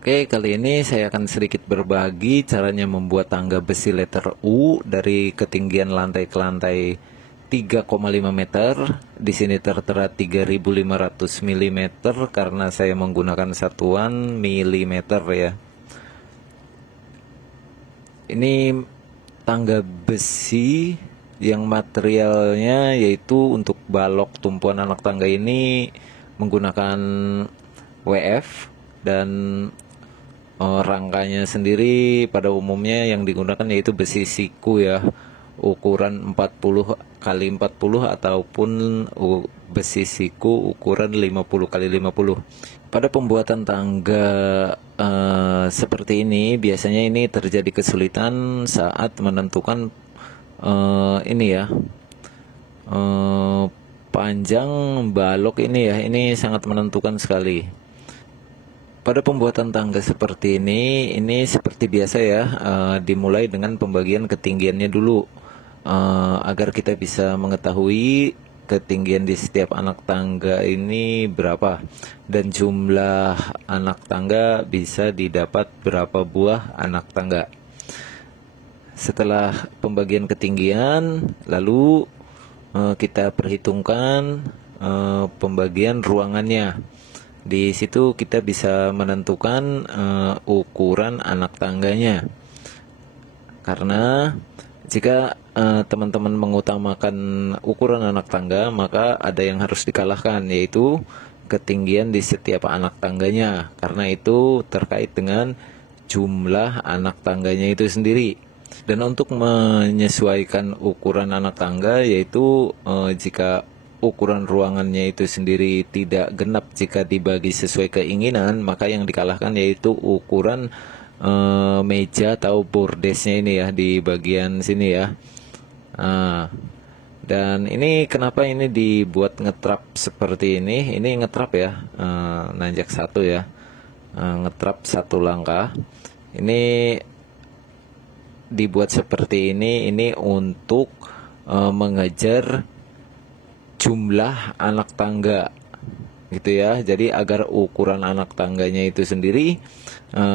Oke, kali ini saya akan sedikit berbagi caranya membuat tangga besi letter U dari ketinggian lantai ke lantai 3,5 meter. Di sini tertera 3.500 mm karena saya menggunakan satuan milimeter ya. Ini tangga besi yang materialnya yaitu untuk balok tumpuan anak tangga ini menggunakan WF, dan rangkanya sendiri pada umumnya yang digunakan yaitu besi siku ya, ukuran 40 kali 40 ataupun besi siku ukuran 50 kali 50. Pada pembuatan tangga seperti ini biasanya ini terjadi kesulitan saat menentukan ini ya, panjang balok ini ya, ini sangat menentukan sekali. Pada pembuatan tangga seperti ini seperti biasa ya, dimulai dengan pembagian ketinggiannya dulu, agar kita bisa mengetahui ketinggian di setiap anak tangga ini berapa, dan jumlah anak tangga bisa didapat berapa buah anak tangga. Setelah pembagian ketinggian, lalu kita perhitungkan pembagian ruangannya. Di situ kita bisa menentukan ukuran anak tangganya. Karena jika teman-teman mengutamakan ukuran anak tangga, maka ada yang harus dikalahkan, yaitu ketinggian di setiap anak tangganya. Karena itu terkait dengan jumlah anak tangganya itu sendiri. Dan untuk menyesuaikan ukuran anak tangga, yaitu jika ukuran ruangannya itu sendiri tidak genap jika dibagi sesuai keinginan, maka yang dikalahkan yaitu ukuran meja atau bordesnya ini ya, di bagian sini ya. Dan ini kenapa ini dibuat ngetrap seperti ini? Ini ngetrap ya, nanjak satu ya, ngetrap satu langkah. Ini dibuat seperti ini untuk mengejar jumlah anak tangga gitu ya. Jadi agar ukuran anak tangganya itu sendiri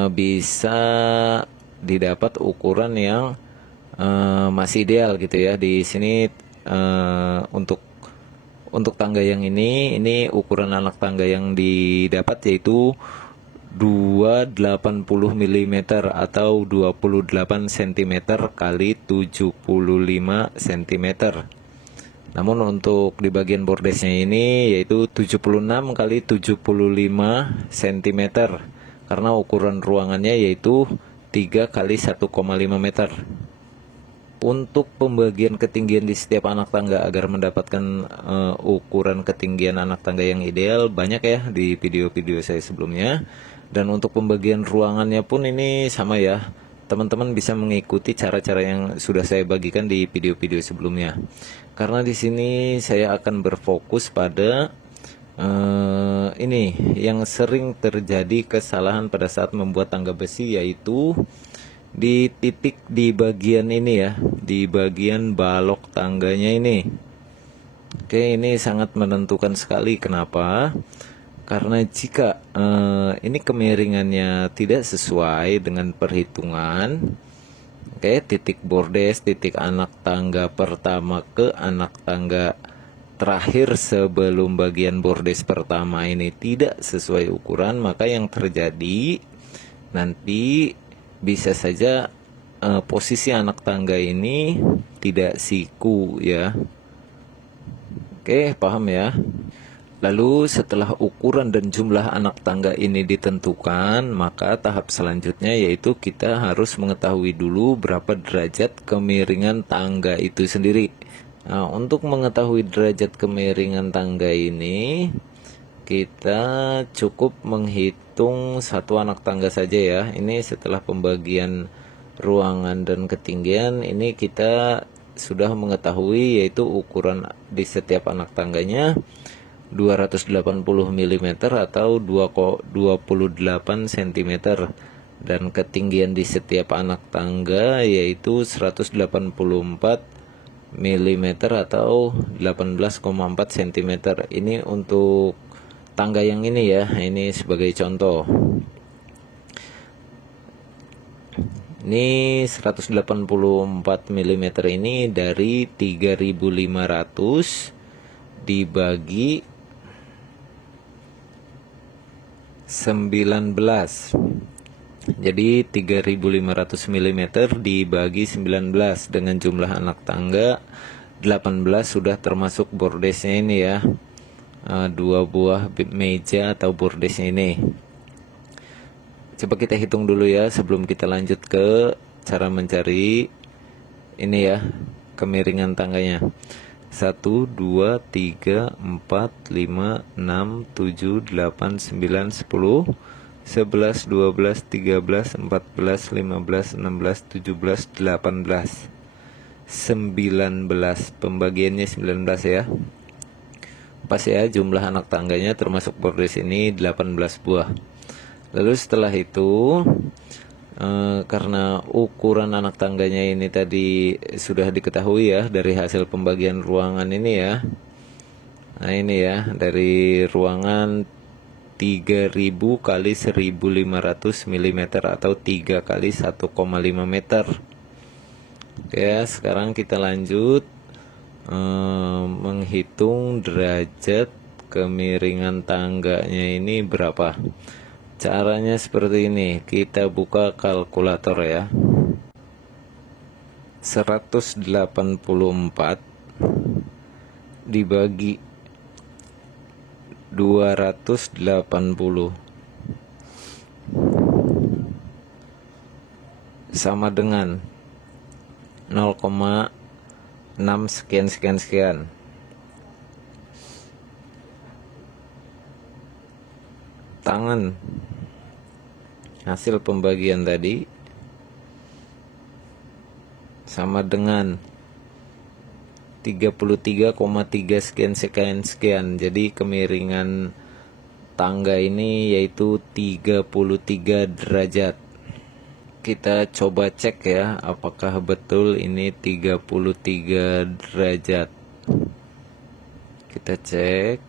bisa didapat ukuran yang masih ideal gitu ya. Di sini untuk tangga yang ini ukuran anak tangga yang didapat yaitu 280 mm atau 28 cm kali 75 cm. Namun untuk di bagian bordesnya ini yaitu 76 kali 75 cm, karena ukuran ruangannya yaitu 3 kali 1,5 meter. Untuk pembagian ketinggian di setiap anak tangga agar mendapatkan ukuran ketinggian anak tangga yang ideal banyak ya di video-video saya sebelumnya. Dan untuk pembagian ruangannya pun ini sama ya. Teman-teman bisa mengikuti cara-cara yang sudah saya bagikan di video-video sebelumnya. Karena di sini saya akan berfokus pada ini yang sering terjadi kesalahan pada saat membuat tangga besi, yaitu di titik di bagian ini ya, di bagian balok tangganya ini. Oke, ini sangat menentukan sekali. Kenapa? Karena jika ini kemiringannya tidak sesuai dengan perhitungan, oke, titik bordes, titik anak tangga pertama ke anak tangga terakhir sebelum bagian bordes pertama ini tidak sesuai ukuran, maka yang terjadi nanti bisa saja posisi anak tangga ini tidak siku ya. Oke, paham ya? Lalu setelah ukuran dan jumlah anak tangga ini ditentukan, maka tahap selanjutnya yaitu kita harus mengetahui dulu berapa derajat kemiringan tangga itu sendiri. Nah, untuk mengetahui derajat kemiringan tangga ini, kita cukup menghitung satu anak tangga saja ya. Ini setelah pembagian ruangan dan ketinggian, ini kita sudah mengetahui yaitu ukuran di setiap anak tangganya 280 mm atau 28 cm, dan ketinggian di setiap anak tangga yaitu 184 mm atau 18,4 cm. Ini untuk tangga yang ini ya, ini sebagai contoh. Ini 184 mm ini dari 3500 dibagi 19. Jadi 3500 mm dibagi 19 dengan jumlah anak tangga 18 sudah termasuk bordesnya ini ya. 2 buah meja atau bordesnya ini. Coba kita hitung dulu ya sebelum kita lanjut ke cara mencari ini ya, kemiringan tangganya. 1, 2, 3, 4, 5, 6, 7, 8, 9, 10, 11, 12, 13, 14, 15, 16, 17, 18, 19. Pembagiannya 19 ya. Pas ya, jumlah anak tangganya termasuk bordes ini 18 buah. Lalu setelah itu karena ukuran anak tangganya ini tadi sudah diketahui ya dari hasil pembagian ruangan ini ya. Nah ini ya, dari ruangan 3000 kali 1500 mm atau 3 kali 1,5 meter. Oke, sekarang kita lanjut menghitung derajat kemiringan tangganya ini berapa. Caranya seperti ini, kita buka kalkulator ya. 184 dibagi 280 sama dengan 0,6 sekian sekian sekian. Tangan hasil pembagian tadi sama dengan 33,3 sekian sekian sekian. Jadi kemiringan tangga ini yaitu 33 derajat. Kita coba cek ya apakah betul ini 33 derajat. Kita cek.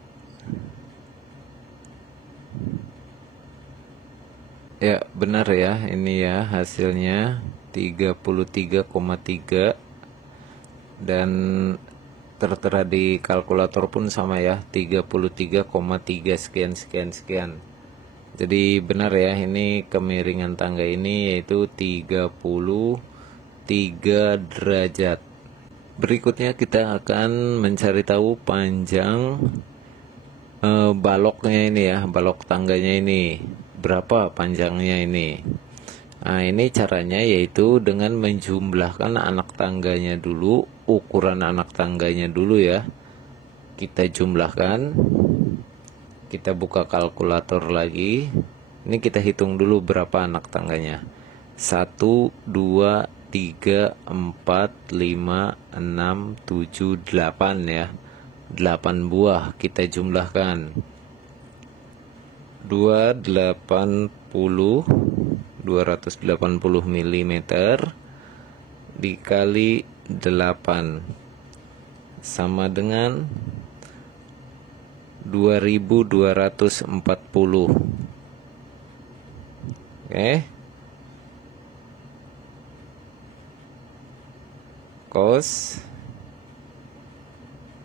Ya benar ya, ini ya hasilnya 33,3 dan tertera di kalkulator pun sama ya, 33,3 sekian sekian sekian. Jadi benar ya, ini kemiringan tangga ini yaitu 33 derajat. Berikutnya kita akan mencari tahu panjang baloknya ini ya, balok tangganya ini berapa panjangnya ini. Nah ini caranya yaitu dengan menjumlahkan anak tangganya dulu, ukuran anak tangganya dulu ya. Kita jumlahkan, kita buka kalkulator lagi. Ini kita hitung dulu berapa anak tangganya. 1, 2, 3, 4, 5, 6, 7, 8 ya. 8 buah kita jumlahkan. 280 mm dikali 8 sama dengan 2240. Oke. Cos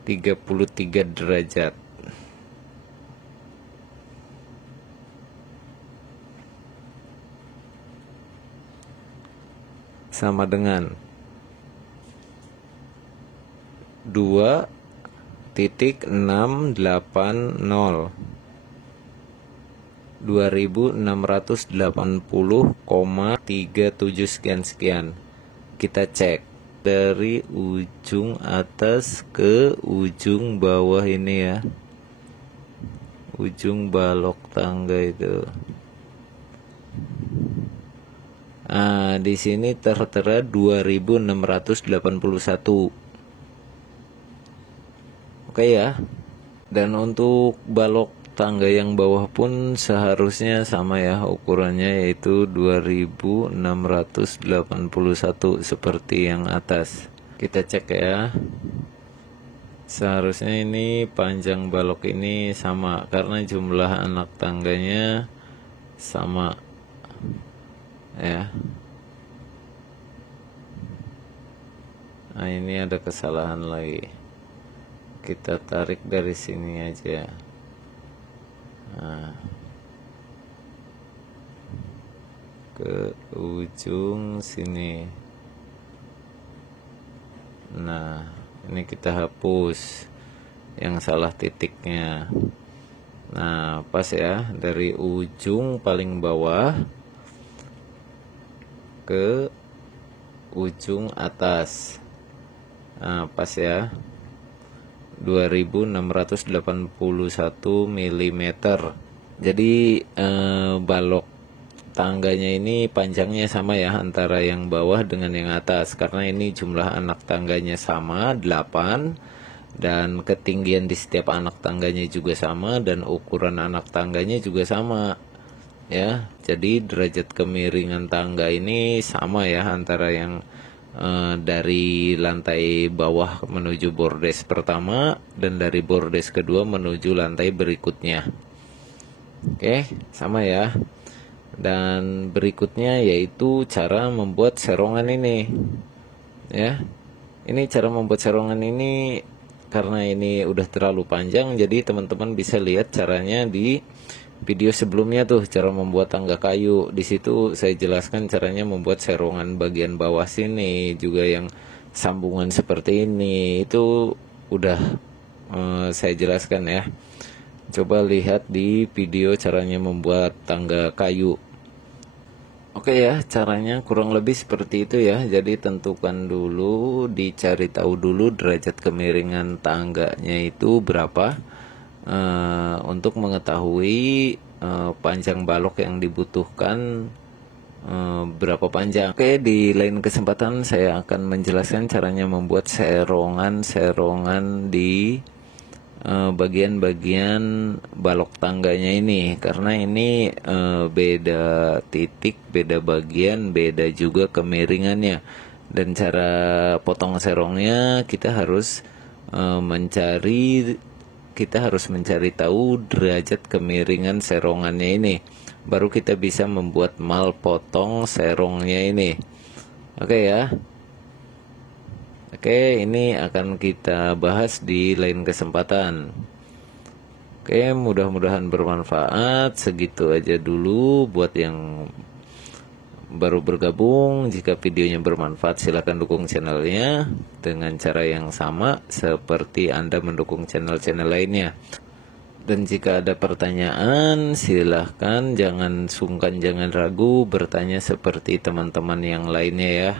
33 derajat. Sama dengan 2,680 2680,37 sekian sekian. Kita cek dari ujung atas ke ujung bawah ini ya, ujung balok tangga itu. Nah, di sini tertera 2681. Oke ya. Dan untuk balok tangga yang bawah pun seharusnya sama ya ukurannya, yaitu 2681 seperti yang atas. Kita cek ya. Seharusnya ini panjang balok ini sama karena jumlah anak tangganya sama ya. Nah, ini ada kesalahan lagi. Kita tarik dari sini aja. Nah, ke ujung sini. Nah, ini kita hapus yang salah titiknya. Nah, pas ya, dari ujung paling bawah ke ujung atas. Nah, pas ya, 2681 mm. Jadi balok tangganya ini panjangnya sama ya antara yang bawah dengan yang atas, karena ini jumlah anak tangganya sama 8, dan ketinggian di setiap anak tangganya juga sama, dan ukuran anak tangganya juga sama ya. Jadi derajat kemiringan tangga ini sama ya antara yang dari lantai bawah menuju bordes pertama dan dari bordes kedua menuju lantai berikutnya. Oke, sama ya. Dan berikutnya yaitu cara membuat serongan ini. Ya. Ini cara membuat serongan ini, karena ini udah terlalu panjang, jadi teman-teman bisa lihat caranya di video sebelumnya tuh, cara membuat tangga kayu. Di situ saya jelaskan caranya membuat serongan bagian bawah sini, juga yang sambungan seperti ini. Itu udah saya jelaskan ya. Coba lihat di video caranya membuat tangga kayu. Oke ya, caranya kurang lebih seperti itu ya. Jadi tentukan dulu, dicari tahu dulu derajat kemiringan tangganya itu berapa, untuk mengetahui panjang balok yang dibutuhkan berapa panjang. Oke, di lain kesempatan saya akan menjelaskan caranya membuat serongan-serongan di bagian-bagian balok tangganya ini, karena ini beda titik, beda bagian, beda juga kemiringannya. Dan cara potong serongnya kita harus mencari tahu derajat kemiringan serongannya ini, baru kita bisa membuat mal potong serongnya ini. Oke ya. Oke, ini akan kita bahas di lain kesempatan. Oke, mudah-mudahan bermanfaat. Segitu aja dulu buat yang baru bergabung. Jika videonya bermanfaat, silahkan dukung channelnya dengan cara yang sama seperti Anda mendukung channel-channel lainnya. Dan jika ada pertanyaan, silahkan jangan sungkan, jangan ragu bertanya seperti teman-teman yang lainnya ya.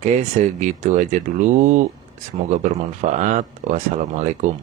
Oke, segitu aja dulu. Semoga bermanfaat. Wassalamualaikum.